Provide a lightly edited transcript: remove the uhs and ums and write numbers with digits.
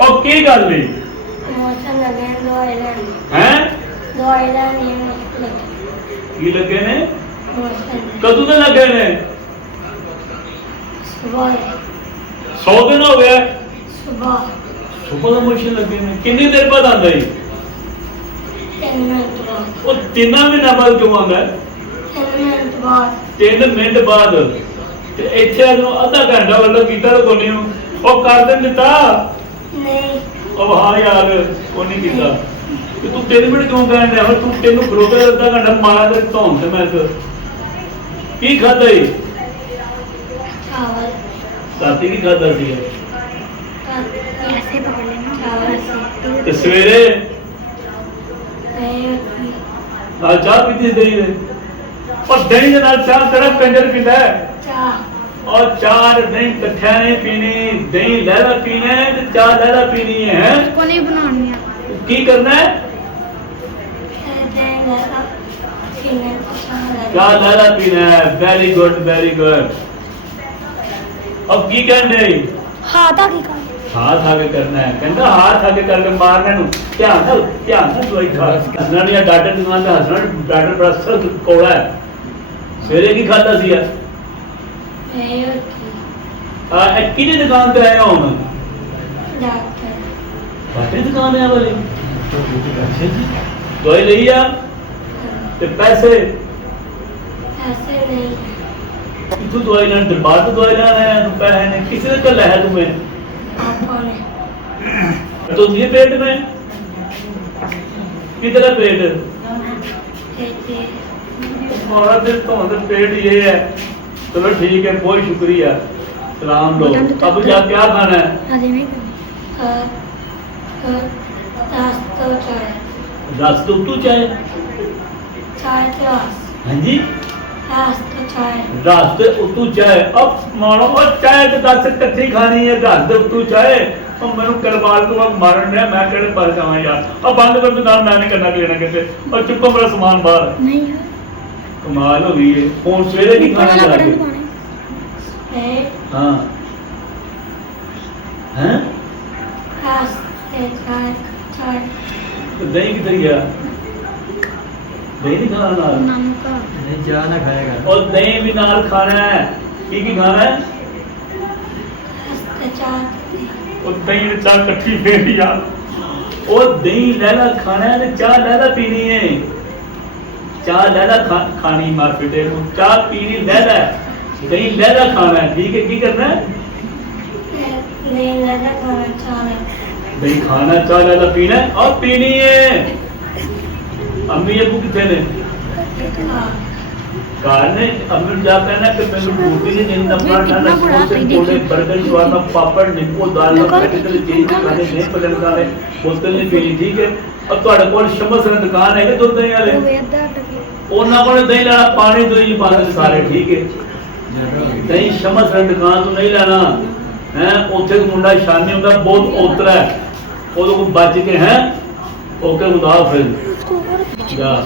ਉਹ ਕੀ ਗੱਲ ਨਹੀਂ ਮੌਸਮ ਲੱਗੇ ਦਵਾਈ ਲੈਣੀ ਹੈ ਦਵਾਈ ਲੈਣੀ ਲੱਗੇ ਕੀ ਲੱਗੇ ਨੇ ਮੌਸਮ ਕਦੋਂ ਦੇ ਲੱਗੇ ਨੇ ਸੁਬਾਹ 100 ਦਿਨ ਹੋ ਗਏ ਸੁਬਾਹ ਸੁਪਰ ਦਾ ਮਸ਼ੀਨ ਲੱਗੇ ਨੇ ਕਿੰਨੀ ਦੇਰ ਬਾਅਦ ਆਂਦਾ ਈ 3 ਮਿੰਟ ਬਾਅਦ ਉਹ 3 ਮਹੀਨਾ ਬਾਅਦ ਕਿਉਂ ਆਂਦਾ 3 ਮਿੰਟ ਬਾਅਦ 3 ਮਿੰਟ ਬਾਅਦ ਤੇ ਇੱਥੇ ਇਹਨੂੰ ਅੱਧਾ ਘੰਟਾ ਵੱਲੋਂ ਕੀਤਾ ਤਾਂ ਕੋਈ ਨਹੀਂ ਉਹ ਕਰ ਦੇ ਦਿੱਤਾ ਨਹੀਂ ਉਹ ਹਾਂ ਯਾਰ ਉਹ ਨਹੀਂ ਕੀਤਾ ਤੇ ਤੂੰ 3 ਮਿੰਟ ਕਿਉਂ ਕਹਿਣ ਡਿਆ ਹੁਣ ਤੂੰ ਤੈਨੂੰ ਖਲੋਤਾ ਅੱਧਾ ਘੰਟਾ ਮਾਰਾ ਤੇ ਧੌਣ ਤੇ ਮੈਂ ਕੀ ਖਾਦਾ ਈ ਚਾਵਲ ਰਾਤੀ ਕੀ ਖਾਦਾ ਸੀ ऐसे पकड़ लेना चावल से ਤੇ ਸਵੇਰੇ नहीं ਨਾਲ ਚਾਹ ਪੀਤੀ ਸੀ ਦਹੀਂ ਦੇ ਪਰ ਦਹੀਂ ਦੇ ਨਾਲ ਚਾਹ ਕਿਹੜਾ ਕੰਜਰ ਪੀਂਦਾ ਹੈ चाह और चार दही कट्ठा नहीं पीनी दही लहरा पीना है तो चार लहरा पीनी है को नहीं बनानी है की करना है चार लहरा पीना है वेरी गुड अब की करने हाथ आगे कर हाथ आगे करना है कहता हाथ आगे करके मारने नु ध्यान से दवाई खा हसना नहीं डॉक्टर की दुकान पे हसना डॉक्टर बड़ा सख्त कोड़ा है सवेरे की खाता सी यार किहदी दुकान पे आया हूं डॉक्टर की दुकान है वाली दवाई ली आ ते पैसे ऐसे नहीं तू दवाई लेने दरबार तो दवाई लेना है तू पैसे ने किसने कल है तुम्हें आपको ने तो ये पेट में कितना पेट हमारा दिल तो अंदर पेट ये है चलो ठीक है बहुत शुक्रिया सलाम लो अब क्या क्या खाना है अरे नहीं करनी रास्ता चाय रस तो तू चाहे चाय के रस हाँ जी रास्ता चाय रस तो तू चाहे अब मानो और चाय तो 10 इकट्ठी खानी है रस तो तू चाहे और मैंने करवाल को मारन है मैं कहने पर जावा यार अब बंद कर दुकान मैं नहीं करना लेना कहते और चुप्पो मेरा सामान बाहर नहीं है कमाल हो गई है फोन सवेरे की खाना बड़ा जाके बटन दबाना है हाँ हैं रास्ते चाय चाय तो दही किधर गया दही नहीं खाना नाल नाम का नहीं जा ना खाएगा और दही भी नाल खाना है की खाना है रास्ते चाय और दही ने चाह इकट्ठी फेर यार और दही लहरा खाना है तो चाह लहरा पीनी है चाह लहरा खानी मार्केटे को चाह पीनी लहरा दही लहरा खाना है ठीक है की करना है नहीं लगा खाना चाय दही खाना चाह लहरा पीना है और पीनी है अम्मी अबू कितने ने कार ने अम्मी जा कहना कि मैं रोटी नहीं दिन अपना ना समोसे कोले बर्गर शवारमा पापड़ नींबू दाल मेडिकल चीज खाने नहीं पकड़ खाने बोतल नहीं पीनी ठीक है अब ਤੁਹਾਡੇ ਕੋਲ ਸ਼ਮਸ ਦੀ ਦੁਕਾਨ ਹੈ ਕਿ ਦੁੱਧ ਦਹੀਂ ਵਾਲੇ ਉਹਨਾਂ ਕੋਲ ਦਹੀਂ ਲੈਣਾ ਪਾਣੀ ਦਹੀਂ ਪਾ ਦੇ ਸਾਰੇ ਠੀਕ ਹੈ ਦਹੀਂ ਸ਼ਮਸ ਦੀ ਦੁਕਾਨ ਤੋਂ ਨਹੀਂ ਲੈਣਾ ਹੈ ਉੱਥੇ ਮੁੰਡਾ ਸ਼ਾਨੀ ਹੁੰਦਾ ਬਹੁਤ ਔਤਰਾ ਹੈ ਉਹਦੇ ਕੋਲ ਬਚ ਕੇ ਹੈ ਓਕੇ ਮੁਦਾਫਿਜ਼ ਜਾ